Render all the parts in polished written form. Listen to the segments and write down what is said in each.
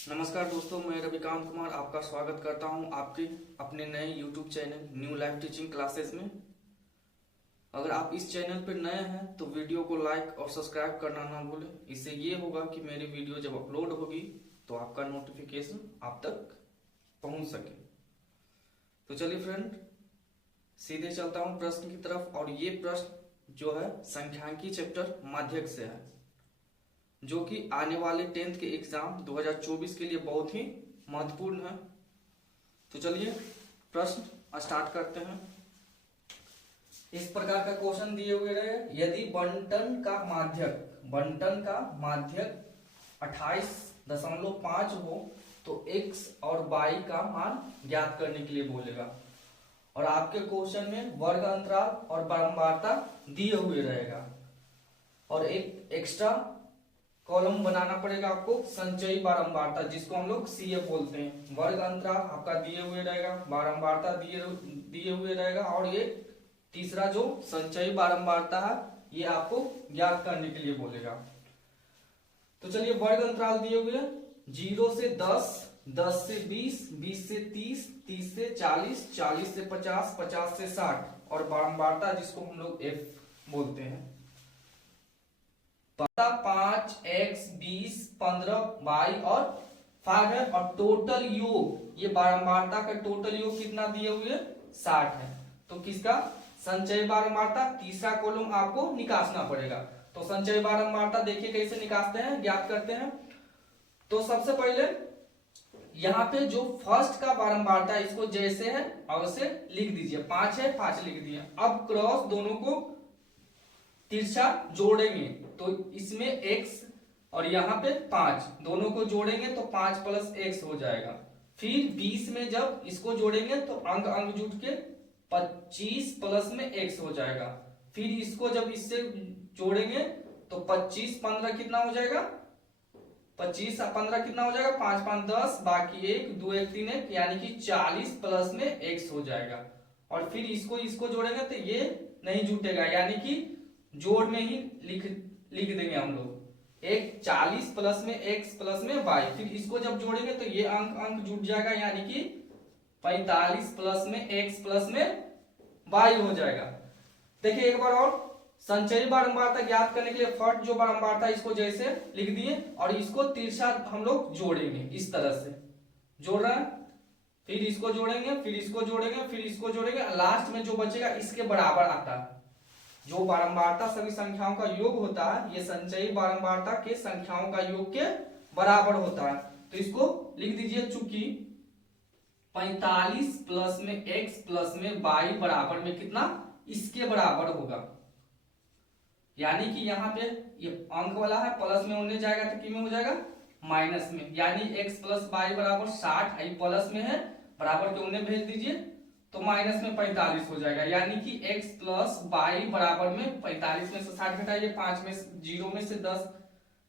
नमस्कार दोस्तों, मैं रविकांत कुमार आपका स्वागत करता हूं आपके अपने नए YouTube channel new life teaching classes में। अगर आप इस चैनल पर नए हैं तो वीडियो को लाइक और सब्सक्राइब करना ना भूलें। इससे ये होगा कि मेरी वीडियो जब अपलोड होगी तो आपका नोटिफिकेशन आप तक पहुंच सके। तो चलिए फ्रेंड, सीधे चलता हूं प्रश्न की तरफ। और ये प्रश्न जो है संख्यांकी चैप्टर माध्यक से है, जो कि आने वाले 10th के एग्जाम 2024 के लिए बहुत ही महत्वपूर्ण है। तो चलिए प्रश्न स्टार्ट करते हैं। इस प्रकार का क्वेश्चन दिए हुए रहे, यदि बंटन का माध्यक 28.5 हो तो x और y का मान ज्ञात करने के लिए बोलेगा। और आपके क्वेश्चन में वर्ग अंतराल और बारंबारता दिए हुए रहेगा, और एक एक्स्ट्रा कॉलम बनाना पड़ेगा आपको, संचयी बारंबारता, जिसको हम लोग CF बोलते हैं। वर्ग अंतराल आपका दिए हुए रहेगा, बारंबारता दिए हुए रहेगा, और ये तीसरा जो संचयी बारंबारता है ये आपको ज्ञात करने के लिए बोलेगा। तो चलिए, वर्ग अंतराल दिए हुए 0 से 10, 10 से 20, 20 से 30, 30 से 40, 40 से 50, 50 से 60, और बारंबारता जिसको हम लोग F बोलते हैं। 5, x, 20, 15, y और 5 है, और टोटल योग, ये बारंबारता का टोटल योग कितना दिए हुए 60 है। तो किसका संचय बारंबारता, तीसरा कॉलम आपको निकालना पड़ेगा। तो संचय बारंबारता देखिए कैसे निकालते हैं, ज्ञात करते हैं। तो सबसे पहले यहाँ पे जो फर्स्ट का बारंबारता है इसको जैसे है वैसे लिख दीजिए। 5 है, 5 लिख दिए। अब क्रॉस दोनों को तिरछा जोड़ेंगे तो इसमें x और यहाँ पे 5 दोनों को जोड़ेंगे तो 5 + x हो जाएगा। फिर 20 में जब इसको जोड़ेंगे तो अंक अंक जुट के 25 + में x हो जाएगा। फिर इसको जब इससे जोड़ेंगे तो 25 15 कितना हो जाएगा, 25 15 कितना हो जाएगा, 5 5 10, बाकी 1 2 1 3 1, यानी कि 40 + में x हो जाएगा। और फिर इसको जोड़ेंगे तो ये नहीं जुटेगा, यानी कि जोड़ में ही लिख देंगे हम लोग। एक 40 + में x + में y, फिर इसको जब जोड़ेंगे तो ये अंक अंक जुट जाएगा, यानी कि 45 + में x + में y हो जाएगा। देखिए एक बार और, संचयी बारंबारता ज्ञात करने के लिए फर्स्ट जो बारंबारता इसको जैसे लिख दिए, और इसको तिरछा हम लोग जोड़ेंगे, इस तरह से जोड़ रहे हैं। फिर इसको जोड़ेंगे, फिर इसको जोड़ेंगे, फिर इसको जोड़ेंगे, लास्ट में जो बचेगा इसके बराबर आता है। जो बारंबारता सभी संख्याओं का योग होता है, ये संचयी बारंबारता के संख्याओं का योग के बराबर होता है। तो इसको लिख दीजिए, चूंकि 45 + में x + में y बराबर में कितना, इसके बराबर होगा। यानी कि यहाँ पे ये अंक वाला है, प्लस में होने जाएगा तो किस में हो जाएगा, माइनस में। यानी x + y बराबर 60, आई प्लस में है, बराबर के उन्हें भेज दीजिए तो माइनस में 45 हो जाएगा। यानी कि x + y बराबर में 45 में से 60 घटाइए, 5 में 0 में से 10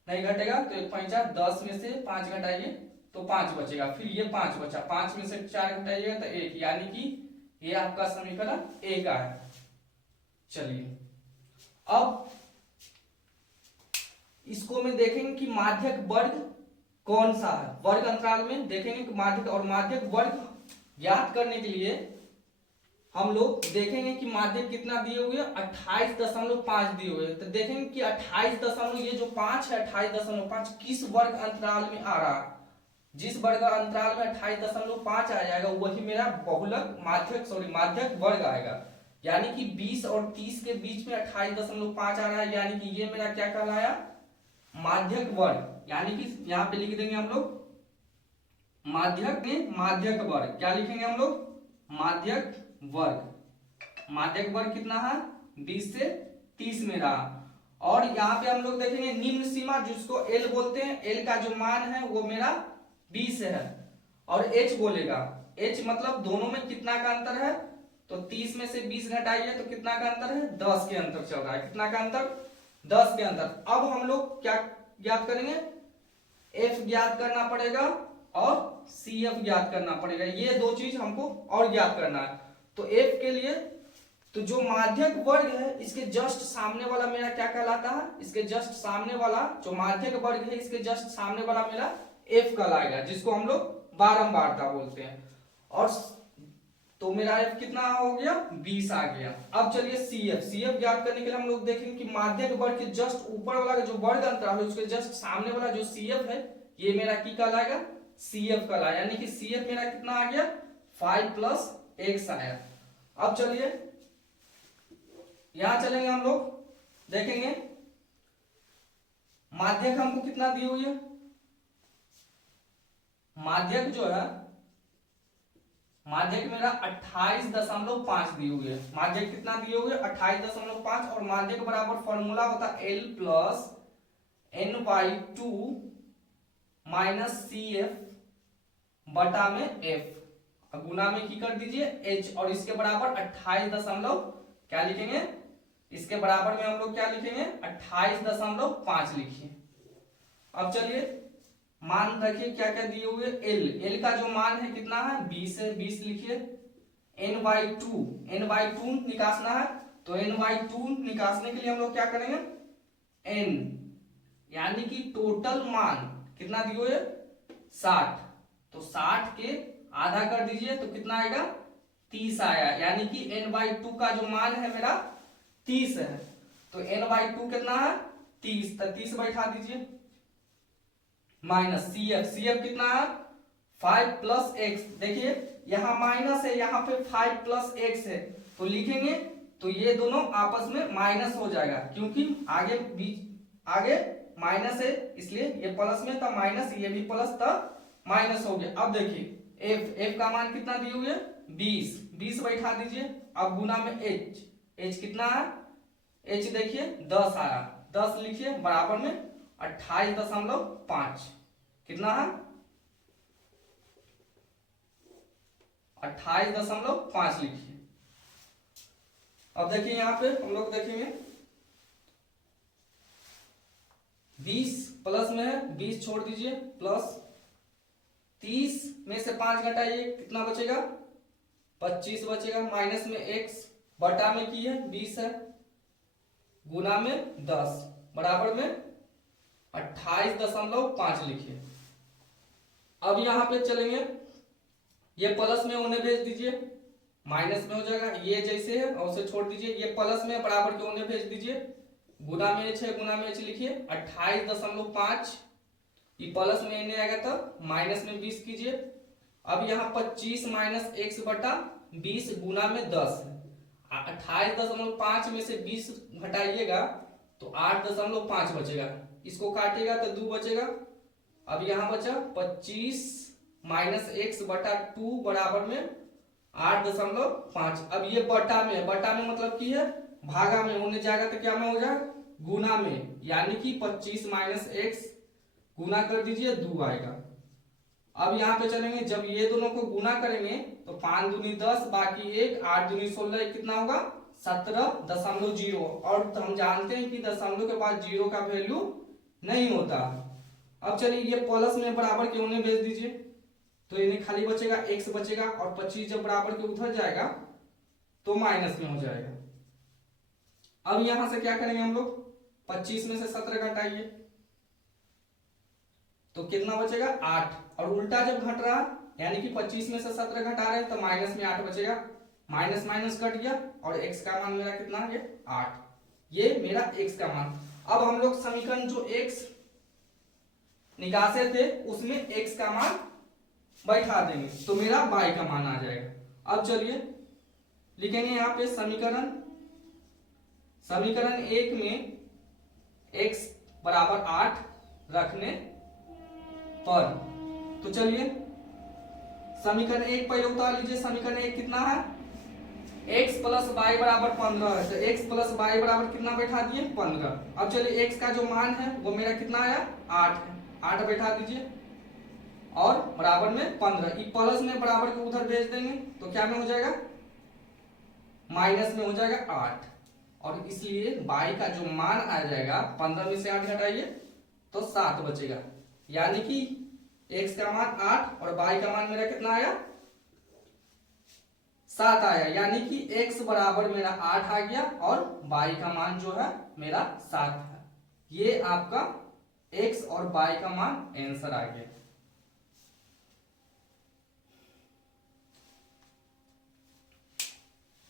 नहीं घटेगा तो 1 5 10 में से 5 घटाइए तो 5 बचेगा। फिर ये 5 बचा, 5 में से 4 घटाइएगा तो 1, यानी कि ये आपका समीकरण 1 है। चलिए अब इसको में देखेंगे कि माध्यक वर्ग कौन सा है। वर्ग अंतराल में देखेंगे कि माध्यक और माध्यक वर्ग ज्ञात करने के लिए हम लोग देखेंगे कि माध्यक कितना दिए हुए, 28.5 दिए हुए। तो देखेंगे कि 28 ये जो 5 है, 28.5 किस वर्ग अंतराल में आ रहा है। जिस वर्ग अंतराल में 28.5 आ जाएगा वही मेरा बहुलक माध्यक वर्ग आएगा। यानी कि 20 और 30 के बीच में 28.5 आ रहा है, यानी कि ये मेरा क्या कहलाया, माध्यक वर्ग। यानी कि यहाँ पे लिख देंगे हम लोग माध्यक वर्ग। क्या लिखेंगे हम लोग, माध्यक वर्ग। माध्यक वर्ग कितना है, 20 से 30 में रहा। और यहाँ पे हम लोग देखेंगे निम्न सीमा, जिसको L बोलते हैं, L का जो मान है वो मेरा 20 है। और H बोलेगा, H मतलब दोनों में कितना का अंतर है, तो 30 में से 20 घटाइए तो कितना का अंतर है, 10 के अंतर चल रहा है। कितना का अंतर, 10 के अंतर। अब हम लोग क्या ज्ञात करेंगे, F ज्ञात करना पड़ेगा और CF ज्ञात करना पड़ेगा। ये दो चीज हमको और ज्ञात करना है। तो F के लिए तो जो माध्यक वर्ग है इसके जस्ट सामने वाला मेरा क्या कहलाता है, इसके जस्ट सामने वाला जो माध्यक वर्ग है इसके जस्ट सामने वाला मेरा एफ कहलाएगा, जिसको हम लोग बारंबारता बोलते हैं। और तो मेरा एफ कितना हो गया 20 आ गया। अब चलिए सी एफ ज्ञात करने के लिए हम लोग देखेंगे कि माध्यक वर्ग के जस्ट ऊपर वाला जो वर्ग अंतराल है उसके जस्ट सामने वाला जो सी एफ है ये मेरा की कहलाएगा सी एफ कहलाएगा, यानी कि सी एफ मेरा कितना आ गया 5 + x आया। अब चलिए यहां चलेंगे, हम लोग देखेंगे माध्यक हमको कितना दी हुई है। माध्यक जो है माध्यक मेरा 28.5 दी हुई है। माध्यक कितना दिए हुए 28.5 और माध्यक बराबर फॉर्मूला होता है L + n/2 - CF बटा में F गुना में की कर दीजिए H, और इसके बराबर 28 क्या लिखेंगे, इसके बराबर में हम लोग क्या लिखेंगे 28.5 लिखिए। अब चलिए मान रखिए क्या क्या दिए हुए L का जो मान है कितना है 20 है, 20 लिखिए। n/2 निकासना है, तो n/2 निकासने के लिए हम लोग क्या करेंगे n यानी कि टोटल मान कितना दिए हुए 60, तो 60 के आधा कर दीजिए तो कितना आएगा 30 आया, यानी कि n/2 का जो मान है मेरा 30 है, तो n/2 कितना है 30, तो 30 बैठा दीजिए माइनस CF कितना है 5 + x। देखिए यहाँ माइनस है, यहाँ पे 5 + x है, तो लिखेंगे तो ये दोनों आपस में माइनस हो जाएगा, क्योंकि आगे माइनस है इसलिए ये प्लस में था माइनस, ये भी प्लस था माइनस हो गया। अब देखिए f का मान कितना दिए हुए 20 बैठा दीजिए। अब गुना में h कितना है h देखिए 10 आया, 10 लिखिए बराबर में 28.5 कितना है 28.5 लिखिए। अब देखिए यहां पे हम लोग देखेंगे 20 प्लस में है 20 छोड़ दीजिए प्लस 30 में से 5 घटाइए कितना बचेगा 25 बचेगा, माइनस में x बटा में की है 20 है गुना में 10 बराबर में 28.5 लिखिए। अब यहां पे चलेंगे, ये प्लस में उन्हें भेज दीजिए, माइनस में हो जाएगा, ये जैसे है और उसे छोड़ दीजिए, ये प्लस में बराबर के उन्हें भेज दीजिए, गुना में h है गुना में h लिखिए 28.5, ये प्लस में इन्हें आएगा तो माइनस में 20 कीजिए। अब यहाँ 25 - x बटा 20 गुना में 10 है, 28.5 में से 20 घटाइएगा तो 8.5 बचेगा, इसको काटेगा तो 2 बचेगा। अब यहां बचा 25 - x बटा 2 बराबर में 8.5। अब ये बटा में मतलब की है भागा में होने जाएगा तो क्या में हो जाएगा गुना में, यानी कि 25 - x गुना कर दीजिए 2 आएगा। अब यहाँ पे चलेंगे, जब ये दोनों को गुना करेंगे तो 5 दूनी 10 बाकी 1 8 दूनी 16 कितना होगा 17.0, और हम जानते हैं कि दशमलव के बाद 0 का वैल्यू नहीं होता। अब चलिए ये प्लस में बराबर के उन्हें भेज दीजिए, तो इन्हें खाली बचेगा x बचेगा, और 25 जब बराबर के उधर जाएगा तो माइनस में हो जाएगा। अब यहां से क्या करेंगे हम लोग 25 में से 17 घटाइए तो कितना बचेगा 8, और उल्टा जब घट रहा यानी कि 25 में से 17 घटा रहे हैं तो माइनस में 8 बचेगा, माइनस माइनस कट गया और x का मान मेरा कितना है 8, ये मेरा x का मान। अब हम लोग समीकरण जो x निकासे थे उसमें x का मान बैठा देंगे तो मेरा y का मान आ जाएगा। अब चलिए लिखेंगे यहाँ पे समीकरण 1 में x बराबर 8 रखने पर, तो चलिए समीकरण 1 पहले उतार लीजिए। समीकरण 1 कितना है x + y बराबर 15 है, तो x + y बराबर कितना बैठा दिए 15। अब चलिए x का जो मान है वो मेरा कितना आया 8 है, 8 बैठा दीजिए और बराबर में 15, ये प्लस में बराबर के उधर भेज देंगे तो क्या में हो जाएगा माइनस में हो जाएगा 8, और इसलिए y का जो मान आ जाएगा 15 में से 8 घटाइए तो 7 बचेगा, यानी कि x का मान 8 और y का मान मेरा कितना आया 7 आया, यानी कि x बराबर मेरा 8 आ गया और y का मान जो है मेरा 7 है। ये आपका x और y का मान आंसर आ गया।